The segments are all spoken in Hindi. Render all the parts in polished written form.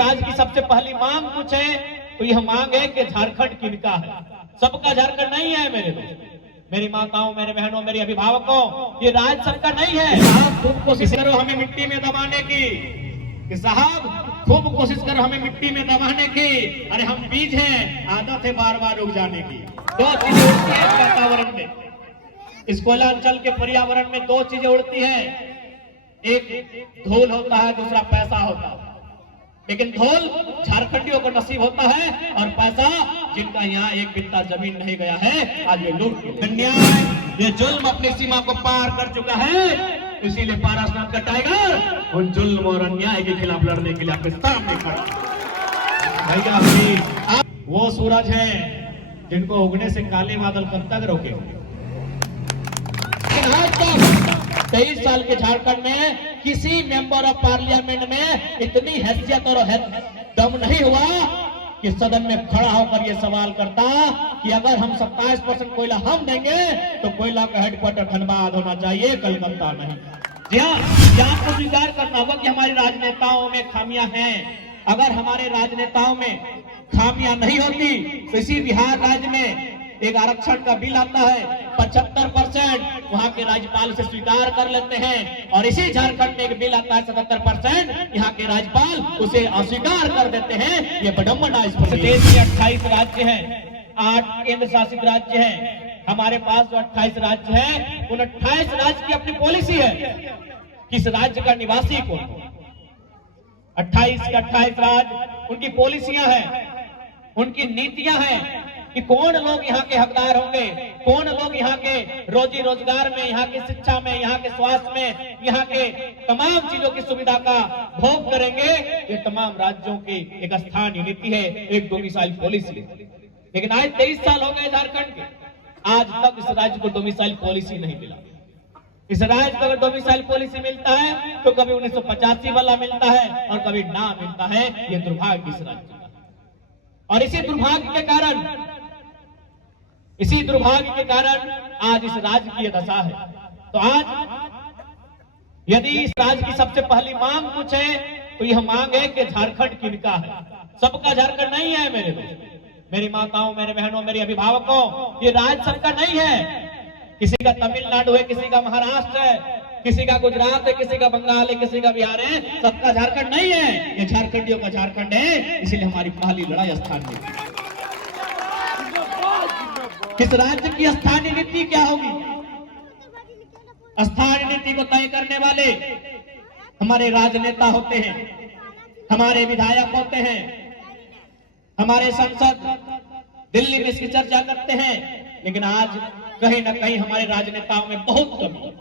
आज की सबसे पहली मांग कुछ है तो यह मांग है कि झारखंड किनका है। सबका झारखंड नहीं है मेरे दोस्त, मेरी माताओं, मेरे बहनों, मेरे अभिभावकों, ये राज्य सबका नहीं है। साहब खूब कोशिश करो हमें मिट्टी में दबाने की, कि साहब खूब कोशिश करो हमें मिट्टी में दबाने की। अरे हम बीज हैं, आदत है बार बार उग जाने की। दो चीजें उड़ती है इस वातावरण में, इस कोयलांचल के पर्यावरण में दो चीजें उड़ती है, एक धूल होता है, दूसरा पैसा होता है। लेकिन धूल झारखंडियों को नसीब होता है और पैसा जिनका यहाँ एक बित्ता जमीन नहीं गया है, आज ये लूट अन्याय, ये जुल्म अपनी सीमा को पार कर चुका है। इसीलिए पारासनाथ का टाइगर उन जुल्म और अन्याय के खिलाफ लड़ने के लिए आपके सामने खड़ा है। वो सूरज है जिनको उगने से काले बादल कब तक रोके होंगे। 23 साल के झारखंड में किसी मेंबर ऑफ पार्लियामेंट में इतनी हैसियत और दम नहीं हुआ कि सदन में खड़ा होकर यह सवाल करता कि अगर हम 27% कोयला हम देंगे तो कोयला का हेडक्वार्टर धनबाद होना चाहिए, कलकत्ता नहीं। जी हाँ, यह आपको स्वीकार करना होगा कि हमारे राजनेताओं में खामियां हैं। अगर हमारे राजनेताओं में खामियां नहीं होती तो इसी बिहार राज्य में एक आरक्षण का बिल आता है, 75% वहां के राज्यपाल से स्वीकार कर लेते हैं, और इसी झारखंड में एक बिल आता है 77% यहाँ के राज्यपाल उसे अस्वीकार कर देते हैं। ये बड़म्बना इस देश में 28 राज्य हैं, 8 केंद्र शासित राज्य हैं। हमारे पास जो 28 राज्य हैं, उन 28 राज्य की अपनी पॉलिसी है, किस राज्य का निवासी कौन। 28 के 28 राज्य उनकी पॉलिसियां हैं, उनकी नीतियां हैं कि कौन लोग यहाँ के हकदार होंगे, कौन लोग यहाँ के रोजी रोजगार में, यहाँ की शिक्षा में, यहाँ के स्वास्थ्य में, यहाँ के तमाम चीजों की सुविधा का भोग करेंगे। ये तमाम राज्यों की एक स्थानीय नीति है, एक डोमिसाइल पॉलिसी। लेकिन आज 23 साल हो गए झारखंड के, आज तक इस राज्य को डोमिसाइल पॉलिसी नहीं मिला। इस राज्य को अगर डोमिसाइल पॉलिसी मिलता है तो कभी 1985 वाला मिलता है और कभी ना मिलता है। ये दुर्भाग्य इस राज्य का, और इसी दुर्भाग्य के कारण आज इस राज्य की दशा है। तो आज यदि इस राज्य की सबसे पहली मांग कुछ है तो यह मांग है कि झारखंड किनका है। सबका झारखंड नहीं है मेरे दोस्त, मेरी माताओं, मेरे बहनों, मेरे अभिभावकों, ये राज्य सबका नहीं है। किसी का तमिलनाडु है, किसी का महाराष्ट्र है, किसी का गुजरात है, किसी का बंगाल है, किसी का बिहार है, सबका झारखंड नहीं है। ये झारखंडियों का झारखंड है। इसीलिए हमारी पहली लड़ाई स्थानीय, किस राज्य की स्थानीय नीति क्या होगी। स्थानीय नीति को तय करने वाले हमारे राजनेता होते हैं, हमारे विधायक होते हैं, हमारे सांसद दिल्ली में इसकी चर्चा करते हैं। लेकिन आज कहीं ना कहीं हमारे राजनेताओं में बहुत कमी है।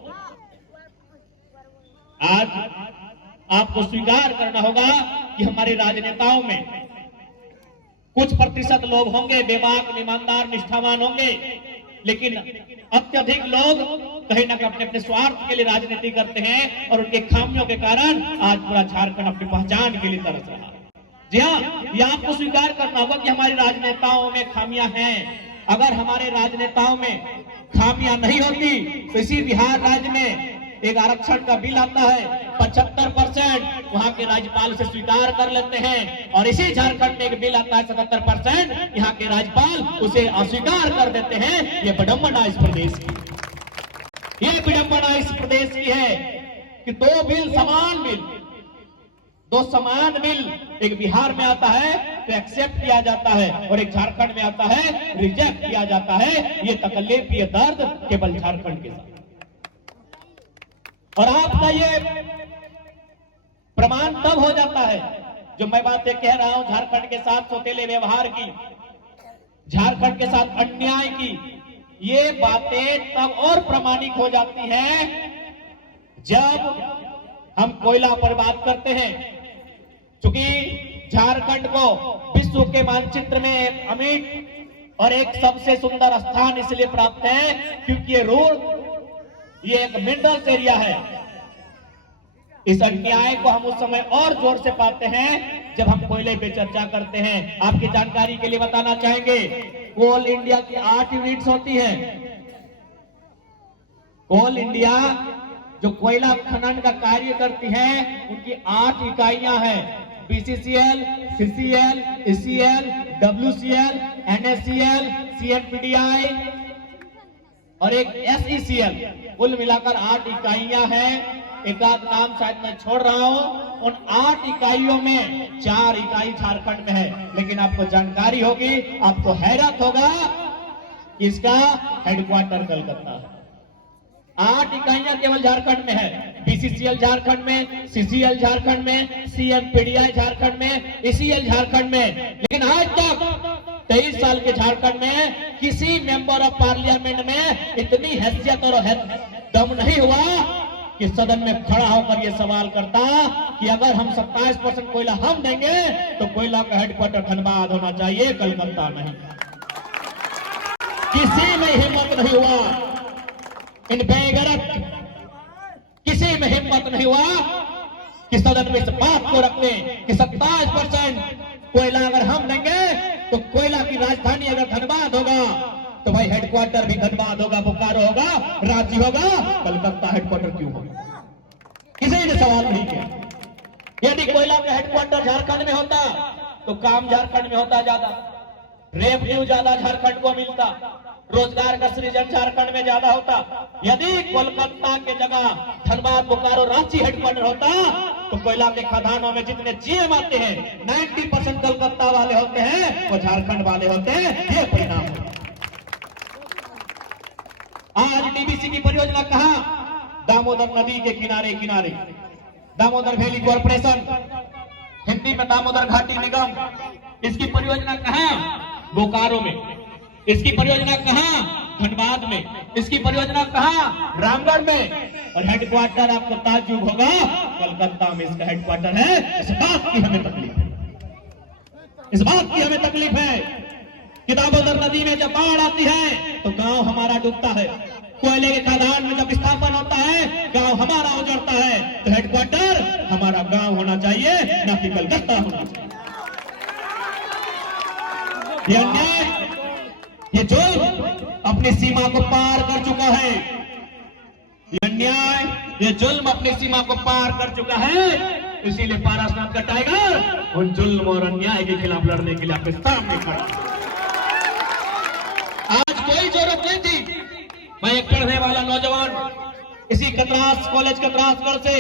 आज आपको स्वीकार करना होगा कि हमारे राजनेताओं में कुछ प्रतिशत लोग होंगे बेबाक, ईमानदार, निष्ठावान होंगे, लेकिन अत्यधिक लोग कहीं ना कहीं अपने स्वार्थ के लिए राजनीति करते हैं, और उनके खामियों के कारण आज पूरा झारखंड अपनी पहचान के लिए तरस रहा है। जी हाँ, यह आपको स्वीकार करना होगा कि हमारे राजनेताओं में खामियां हैं। अगर हमारे राजनेताओं में खामियां नहीं होती तो इसी बिहार राज्य में एक आरक्षण का बिल आता है, 75% वहां के राज्यपाल से स्वीकार कर लेते हैं, और इसी झारखंड में एक बिल आता है 77% यहाँ के राज्यपाल उसे अस्वीकार कर देते हैं। ये विडंबना इस प्रदेश की, ये विडंबना इस प्रदेश की है कि दो समान बिल एक बिहार में आता है तो एक्सेप्ट किया जाता है, और एक झारखंड में आता है रिजेक्ट किया जाता है। ये तकलीफ, ये दर्द केवल झारखंड के साथ। और आपका ये प्रमाण तब हो जाता है जो मैं बातें कह रहा हूं झारखंड के साथ सौतेले व्यवहार की, झारखंड के साथ अन्याय की, ये बातें तब और प्रमाणिक हो जाती हैं जब हम कोयला पर बात करते हैं। क्योंकि झारखंड को विश्व के मानचित्र में एक अमिट और एक सबसे सुंदर स्थान इसलिए प्राप्त है क्योंकि ये एक मिनरल्स एरिया है। इस अन्याय को हम उस समय और जोर से पाते हैं जब हम कोयले पे चर्चा करते हैं। आपकी जानकारी के लिए बताना चाहेंगे, कोल इंडिया की 8 यूनिट्स होती हैं। कोल इंडिया जो कोयला खनन का कार्य करती है, उनकी 8 इकाइयां हैं। BCCL, CCL, ECL, WCL, NSCL, CNPDI और एक एसईसीएल, कुल मिलाकर 8 इकाइयां हैं। एक आध नाम शायद मैं छोड़ रहा हूं। उन 8 इकाइयों में 4 इकाई झारखंड में है, लेकिन आपको जानकारी होगी, आपको हैरत होगा कि इसका हेडक्वार्टर कलकत्ता है। 8 इकाइयां केवल झारखंड में है। बीसीसीएल झारखंड में, सीसीएल झारखंड में, सीएनपीडीआई झारखंड में, ईसीएल झारखंड में। लेकिन आज तक 23 साल के झारखंड में किसी मेंबर ऑफ पार्लियामेंट में इतनी हैसियत और दम नहीं हुआ कि सदन में खड़ा होकर यह सवाल करता कि अगर हम 27% कोयला हम देंगे तो कोयला का हेडक्वार्टर धनबाद होना चाहिए, कलकत्ता नहीं। किसी में हिम्मत नहीं हुआ, इन बेगैरत किसी में हिम्मत नहीं हुआ कि सदन में इस बात को रखने कि 27% कोयला अगर हम देंगे तो कोयला की राजधानी अगर धनबाद होगा तो भाई हेडक्वार्टर भी धनबाद होगा, बोकारो होगा, रांची होगा, कलकत्ता हेडक्वार्टर क्यों होगा? किसी ने सवाल नहीं किया। यदि कोयला का हेडक्वार्टर झारखंड में होता तो काम झारखंड में होता, ज्यादा रेवेन्यू ज्यादा झारखंड को मिलता, रोजगार का सृजन झारखंड में ज्यादा होता। यदि कोलकाता के जगह धनबाद, बोकारो, रांची हेडक्वार्टर होता तो कोयला के खदानों में जितने जीएम आते हैं 90% कोलकाता वाले होते हैं, वो झारखंड वाले होते हैं। ये परिणाम है। आज डीबीसी की परियोजना कहां? दामोदर नदी के किनारे किनारे, दामोदर वैली कॉर्पोरेशन, हिंदी में दामोदर घाटी निगम। इसकी परियोजना कहां? बोकारो में। इसकी परियोजना कहां? धनबाद में। इसकी परियोजना कहां? रामगढ़ में। और हेडक्वार्टर आपको ताज्जुब होगा, कलकत्ता में इसका हेडक्वार्टर है। इस बात की हमें तकलीफ है, इस बात की हमें तकलीफ है कि दामोदर नदी में जब बाढ़ आती है तो गांव हमारा डूबता है, कोयले के खदान में जब स्थापन होता है गांव हमारा उजड़ता है, तो हेडक्वार्टर हमारा गांव होना चाहिए, न कि कलकत्ता होना चाहिए। ये अन्याय, ये जुल्म अपनी सीमा को पार कर चुका है। ये अन्याय, ये जुल्म अपनी सीमा को पार कर चुका है। इसीलिए पारासनाथ का टाइगर उन जुल्म और अन्याय के खिलाफ लड़ने के लिए आपके सामने खड़ा। आज कोई जरूरत नहीं थी। मैं एक पढ़ने वाला नौजवान, इसी कतरास कॉलेज कतरासगढ़ से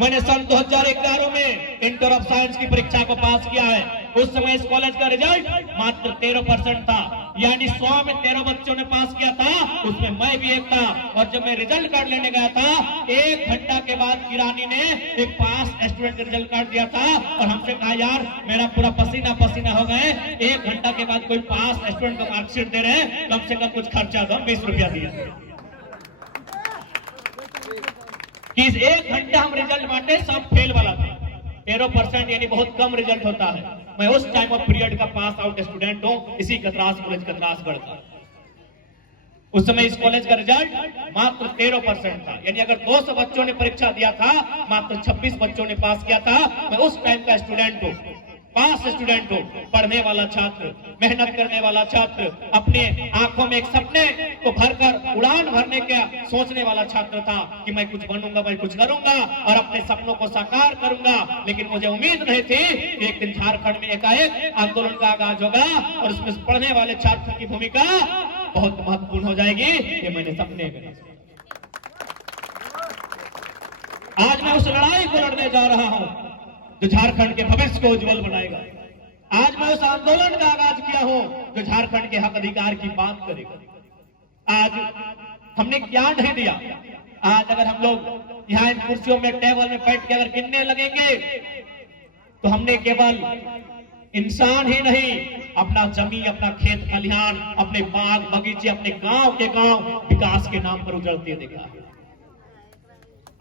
मैंने सन 2011 में इंटर ऑफ साइंस की परीक्षा को पास किया है। उस समय इस कॉलेज का रिजल्ट मात्र 13% था, यानी 100 में 13 बच्चों ने पास किया था, उसमें मैं भी एक था। और जब मैं रिजल्ट कार्ड लेने गया था, 1 घंटा के बाद किरानी ने एक पास स्टूडेंट का रिजल्ट कार्ड दिया था और हमसे कहा यार मेरा पूरा पसीना पसीना हो गए, 1 घंटा के बाद कोई पास स्टूडेंट का मार्कशीट दे रहे हैं, कम से कम कुछ खर्चा दो। 20 रुपया दिए। इस 1 घंटा हम रिजल्ट बांटे, सब फेल वाला था। 13% यानी बहुत कम रिजल्ट होता है। मैं उस टाइम ऑफ पीरियड का पास आउट स्टूडेंट हूं, इसी कतरास कॉलेज कतरासगढ़ का। उस समय इस कॉलेज का रिजल्ट मात्र 13% था, यानी अगर 200 बच्चों ने परीक्षा दिया था, मात्र 26 बच्चों ने पास किया था। मैं उस टाइम का स्टूडेंट हूं, पास स्टूडेंट हूं, पढ़ने वाला छात्र, मेहनत करने वाला छात्र, अपने आंखों में एक सपने को भरकर उड़ान भरने का सोचने वाला छात्र था कि मैं कुछ बनूंगा, मैं कुछ करूंगा और अपने सपनों को साकार करूंगा। लेकिन मुझे उम्मीद नहीं थी कि एक दिन झारखंड में एकाएक आंदोलन का आगाज होगा और उसमें पढ़ने वाले छात्र की भूमिका बहुत महत्वपूर्ण हो जाएगी। ये मैंने सपने में। आज मैं उस लड़ाई को लड़ने जा रहा हूं जो झारखंड के भविष्य को उज्जवल बनाएगा। आज मैं उस आंदोलन का आगाज किया हूं जो झारखंड के हक अधिकार की बात करेगा। आज हमने क्या नहीं दिया। आज अगर हम लोग यहाँ इन कुर्सियों में, टेबल में बैठ के अगर गिनने लगेंगे तो हमने केवल इंसान ही नहीं, अपना जमीन, अपना खेत खलिहान, अपने बाग बगीचे, अपने गांव के गांव विकास के नाम पर उजड़ते देखा है।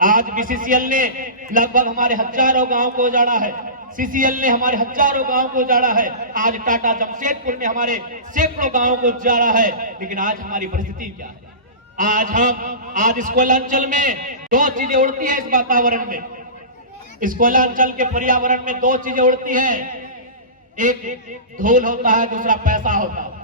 आज बीसीसीएल ने लगभग हमारे हजारों गांव को उजाड़ा है, सीसीएल ने हमारे हजारों गांव को उजाड़ा है, आज टाटा जमशेदपुर ने हमारे सैकड़ों गांव को उजाड़ा है। लेकिन आज हमारी परिस्थिति क्या है? आज इस कोयलांचल में 2 चीजें उड़ती है। इस वातावरण में, इस कोयलांचल के पर्यावरण में 2 चीजें उड़ती है। एक धूल होता है, दूसरा पैसा होता है।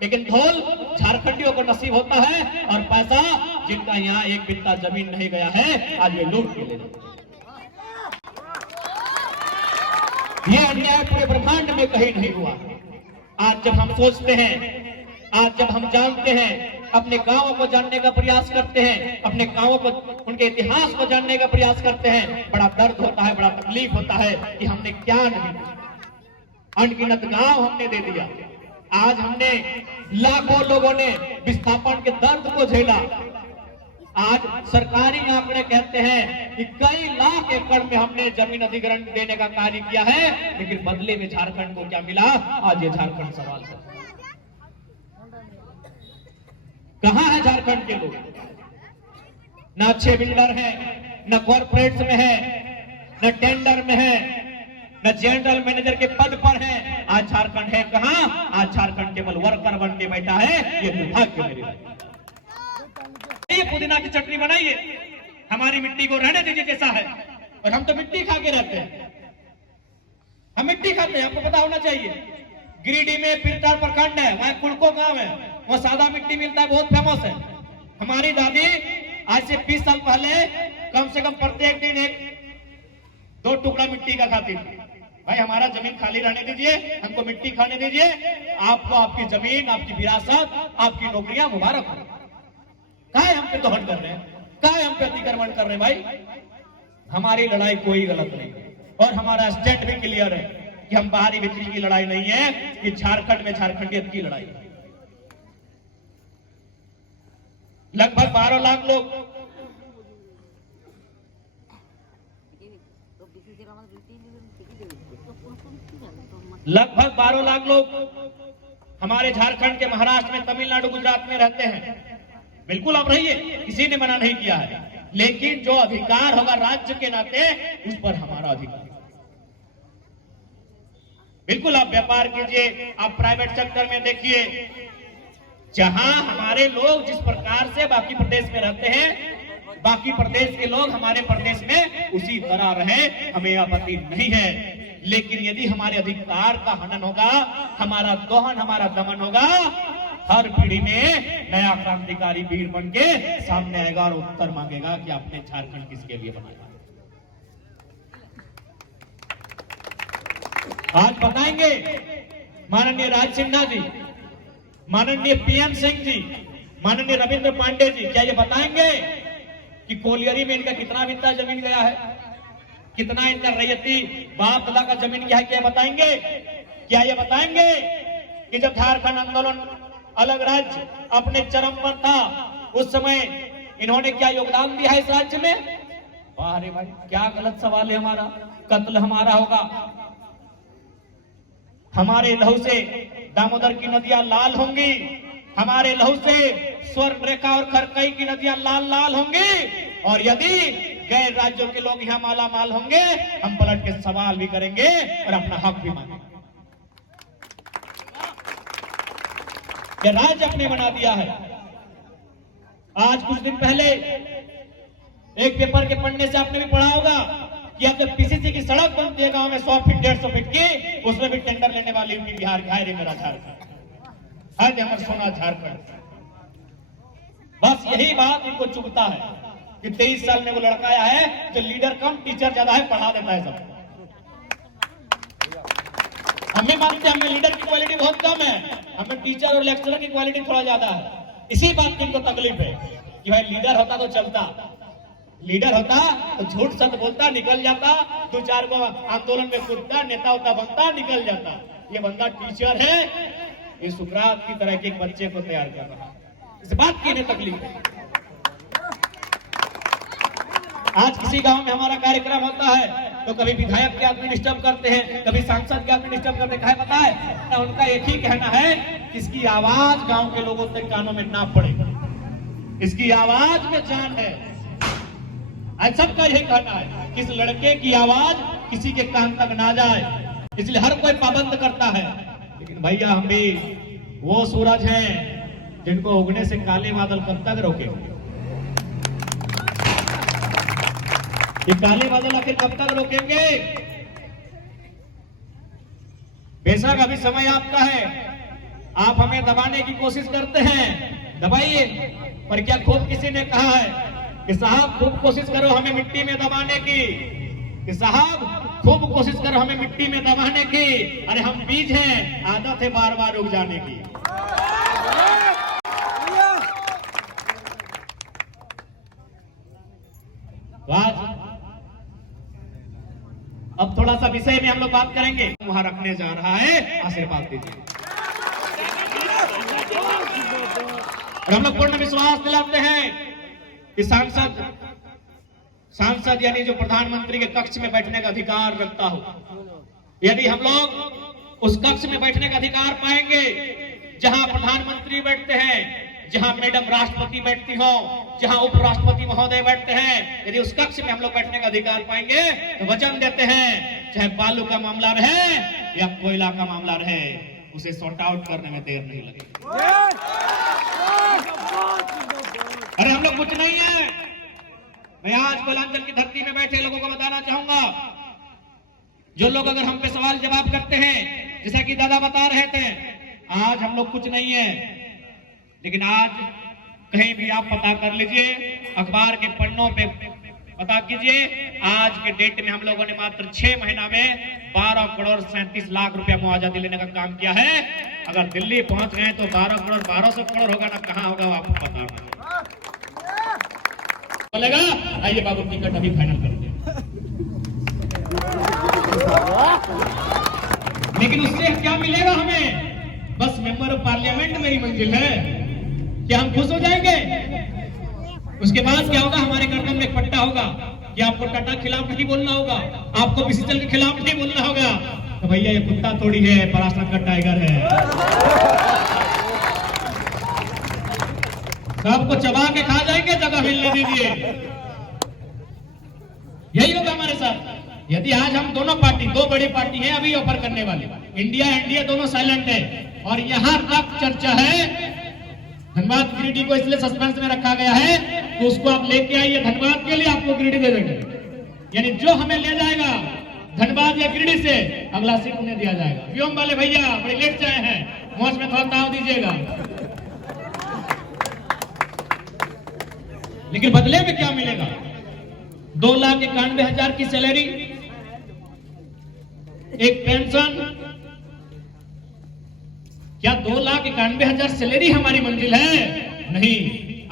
लेकिन धूल झारखंडियों को नसीब होता है और पैसा जिनका यहाँ एक बित्ता जमीन नहीं गया है, आज ये लूट के ले जाते हैं। ये अन्याय पूरे ब्रह्मांड में कहीं नहीं हुआ। आज जब हम सोचते हैं, आज जब हम जानते हैं, अपने गांवों को जानने का प्रयास करते हैं, अपने गांवों को, उनके इतिहास को जानने का प्रयास करते हैं, बड़ा दर्द होता है, बड़ा तकलीफ होता है कि हमने क्या नहीं, अनगिनत गांव हमने दे दिया। आज हमने, लाखों लोगों ने विस्थापन के दर्द को झेला। आज सरकारी आंकड़े कहते हैं कि कई लाख एकड़ में हमने जमीन अधिग्रहण देने का कार्य किया है, लेकिन बदले में झारखंड को क्या मिला? आज ये झारखंड सवाल करता है, कहां है झारखंड के लोग? न अच्छे बिल्डर हैं, न कॉर्पोरेट्स में है, न टेंडर में है, न जनरल मैनेजर के पद पर है। आज झारखंड है कहां? आज झारखंड केवल वर्कर बन के बैठा है। ये दुर्भाग्य मेरे भाई। ये पुदीना की चटनी बनाइए, हमारी मिट्टी को रहने दीजिए जैसा है। और हम तो मिट्टी खा के रहते हैं, हम मिट्टी खाते हैं, आपको पता होना चाहिए। गिरिडीह में पिरटार प्रखंड है, वहां कुड़को गांव है, वहां सादा मिट्टी मिलता है, बहुत फेमस है। हमारी दादी आज से 20 साल पहले कम से कम प्रत्येक दिन 1-2 टुकड़ा मिट्टी का खाती थी। भाई हमारा जमीन खाली रहने दीजिए, हमको मिट्टी खाने दीजिए। आपको आपकी जमीन, आपकी विरासत, आपकी नौकरियां मुबारक हो। काहे हम पे दोहन कर रहे हैं, काहे हम पे अतिक्रमण कर रहे हैं? भाई हमारी लड़ाई कोई गलत नहीं, और हमारा स्टैंड भी क्लियर है कि हम बाहरी भीतरी की लड़ाई नहीं है, कि झारखंड में झारखंडियत की लड़ाई। लगभग 12 लाख लोग, लगभग 12 लाख लोग हमारे झारखंड के, महाराष्ट्र में, तमिलनाडु, गुजरात में रहते हैं। बिल्कुल आप रहिए, किसी ने मना नहीं किया है, लेकिन जो अधिकार होगा राज्य के नाते, उस पर हमारा अधिकार। बिल्कुल आप व्यापार कीजिए, आप प्राइवेट सेक्टर में देखिए, जहां हमारे लोग जिस प्रकार से बाकी प्रदेश में रहते हैं, बाकी प्रदेश के लोग हमारे प्रदेश में उसी तरह रहे, हमें आपत्ति नहीं है। लेकिन यदि हमारे अधिकार का हनन होगा, हमारा दोहन, हमारा दमन होगा, हर पीढ़ी में नया क्रांतिकारी वीर बन के सामने आएगा और उत्तर मांगेगा कि आपने झारखंड किसके लिए बनाया। आज बताएंगे माननीय राज सिन्हा जी, माननीय पीएम सिंह जी, माननीय रविंद्र पांडे जी, क्या ये बताएंगे कि कोलियरी में इनका कितना बित्ता जमीन गया है, कितना इनका रैयती बाप दादा का जमीन क्या है? क्या बताएंगे? क्या ये बताएंगे कि जब झारखंड आंदोलन, अलग राज्य अपने चरम पर था, उस समय इन्होंने क्या योगदान दिया है इस राज्य में? अरे भाई क्या गलत सवाल है हमारा। कत्ल हमारा होगा, हमारे लहू से दामोदर की नदियां लाल होंगी, हमारे लहू से स्वर्ण रेखा और खरकई की नदियां लाल लाल होंगी, और यदि गैर राज्यों के लोग यहाँ माला माल होंगे, हम पलट के सवाल भी करेंगे और अपना हक भी मांगेंगे। ये राज्य अपने बना दिया है। आज कुछ दिन पहले एक पेपर के पढ़ने से आपने भी पढ़ा होगा कि अब जब पीसीसी की सड़क बनती है गांव में 100 फीट 150 फीट की, उसमें भी टेंडर लेने वाली यूपी बिहार, घाय रे मेरा झारखंड, आज हमारा सोना झारखंड। बस यही बात इनको चुभता है कि 23 साल में वो लड़का आया है जो लीडर कम टीचर ज्यादा है, पढ़ा देता है सब। हमें मानते हैं हमें लीडर की क्वालिटी बहुत कम है, हमें टीचर और लेक्चरर की क्वालिटी थोड़ा ज्यादा है। इसी बात की इनको तकलीफ है कि भाई लीडर होता तो चलता, लीडर होता तो झूठ सच बोलता, निकल जाता, 2-4 को आंदोलन में कूदता, नेता होता बनता, निकल जाता। ये बंदा टीचर है, ये सुकरात की तरह के एक बच्चे को तैयार कर रहा है। इस बात की इन्हें तकलीफ है। आज किसी गांव में हमारा कार्यक्रम होता है तो कभी विधायक के आदमी डिस्टर्ब करते हैं, कभी सांसद के आदमी डिस्टर्ब करते हैं। पता है उनका एक ही कहना है कि इसकी आवाज गांव के लोगों तक कानों में ना पड़े, इसकी आवाज में जान है। आज सबका यही कहना है कि इस लड़के की आवाज किसी के कान तक ना जाए, इसलिए हर कोई पाबंद करता है। लेकिन भैया हम भी वो सूरज हैं जिनको उगने से काले बादल कब तक रोकेंगे? ये काले बादल आखिर कब तक रोकेंगे? बेशक अभी समय आपका है, आप हमें दबाने की कोशिश करते हैं, दबाइए। पर क्या खूब किसी ने कहा है कि साहब खूब कोशिश करो हमें मिट्टी में दबाने की, कि साहब खूब कोशिश कर हमें मिट्टी में दबाने की। अरे हम बीज हैं, आदत है बार बार उग जाने की। आज अब थोड़ा सा विषय में हम लोग बात करेंगे, वहां रखने जा रहा है, आशीर्वाद दीजिए। और हम लोग पूर्ण विश्वास दिलाते हैं कि सांसद यानी जो प्रधानमंत्री के कक्ष में बैठने का अधिकार रखता हो, यदि हम लोग उस कक्ष में बैठने का अधिकार पाएंगे जहां प्रधानमंत्री बैठते हैं, जहां मैडम राष्ट्रपति बैठती हो, जहां उपराष्ट्रपति महोदय बैठते हैं, यदि उस कक्ष में हम लोग बैठने का अधिकार पाएंगे तो वचन देते हैं चाहे बालू का मामला रहे या कोयला का मामला रहे, उसे सॉर्ट आउट करने में देर नहीं लगेगी। अरे हम लोग कुछ नहीं है। मैं आज कोयलांचल की धरती में बैठे लोगों को बताना चाहूंगा, जो लोग अगर हम पे सवाल जवाब करते हैं, जैसा कि दादा बता रहे थे, आज हम लोग कुछ नहीं है, लेकिन आज कहीं भी आप पता कर लीजिए, अखबार के पन्नों पे पता कीजिए, आज के डेट में हम लोगों ने मात्र 6 महीना में 12 करोड़ 37 लाख रुपया मुआवजा दिलाने का काम किया है। अगर दिल्ली पहुंच गए तो 12 करोड़ 1200 करोड़ होगा ना, कहां होगा वो आपको पता नहीं बोलेगा। आइए बाबू टिकट अभी फाइनल कर दे। लेकिन उससे क्या मिलेगा हमें? बस मेंबर ऑफ पार्लियामेंट मेरी मंजिल है, क्या हम खुश हो जाएंगे? उसके बाद क्या होगा? हमारे गर्दन में एक पट्टा होगा कि आपको टाटा के खिलाफ नहीं बोलना होगा, आपको बीसीसीएल के खिलाफ नहीं बोलना होगा। तो भैया ये कुत्ता थोड़ी है, पराशर का टाइगर है, सबको चबा के खा जाएंगे, जगह मिलने दीजिए। यही होगा हमारे साथ। यदि आज हम दोनों पार्टी, 2 बड़ी पार्टी है अभी ऑफर करने वाली, इंडिया एनडीए दोनों साइलेंट है, और यहां तक चर्चा है धनबाद गिरिडीह को इसलिए सस्पेंस में रखा गया है कि उसको आप लेके आइए, धनबाद के लिए आपको गिरिडीह दे देंगे। यानी जो हमें ले जाएगा धनबाद या गिरिडीह से, अगला सीट उन्हें दिया जाएगा। व्योम वाले भैया बड़े लेट से आए हैं, मौज में थोड़ा ताव दीजिएगा। लेकिन बदले में क्या मिलेगा? 2,91,000 की सैलरी, एक पेंशन। क्या 2,91,000 सैलरी हमारी मंजिल है? नहीं।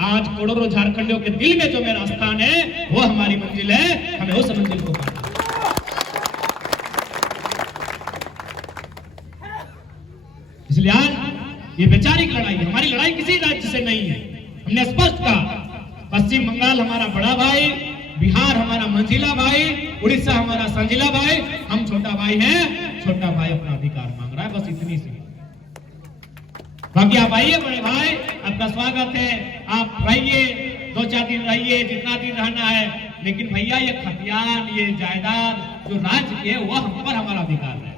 आज करोड़ों झारखंडियों के दिल में जो मेरा स्थान है वो हमारी मंजिल है, हमें उस मंजिल को पाना। इसलिए आज ये वैचारिक लड़ाई है, हमारी लड़ाई किसी राज्य से नहीं है। हमने स्पष्ट कहा, पश्चिम बंगाल हमारा बड़ा भाई, बिहार हमारा मंझिला भाई, उड़ीसा हमारा संजिला भाई, हम छोटा भाई हैं। छोटा भाई अपना अधिकार मांग रहा है, बस इतनी सी। बाकी आप आइए बड़े भाई, आपका स्वागत है, आप रहिए, 2-4 दिन रहिए, जितना दिन रहना है। लेकिन भैया ये खतियान, ये जायदाद जो राज्य की है, वह हम पर हमारा अधिकार है।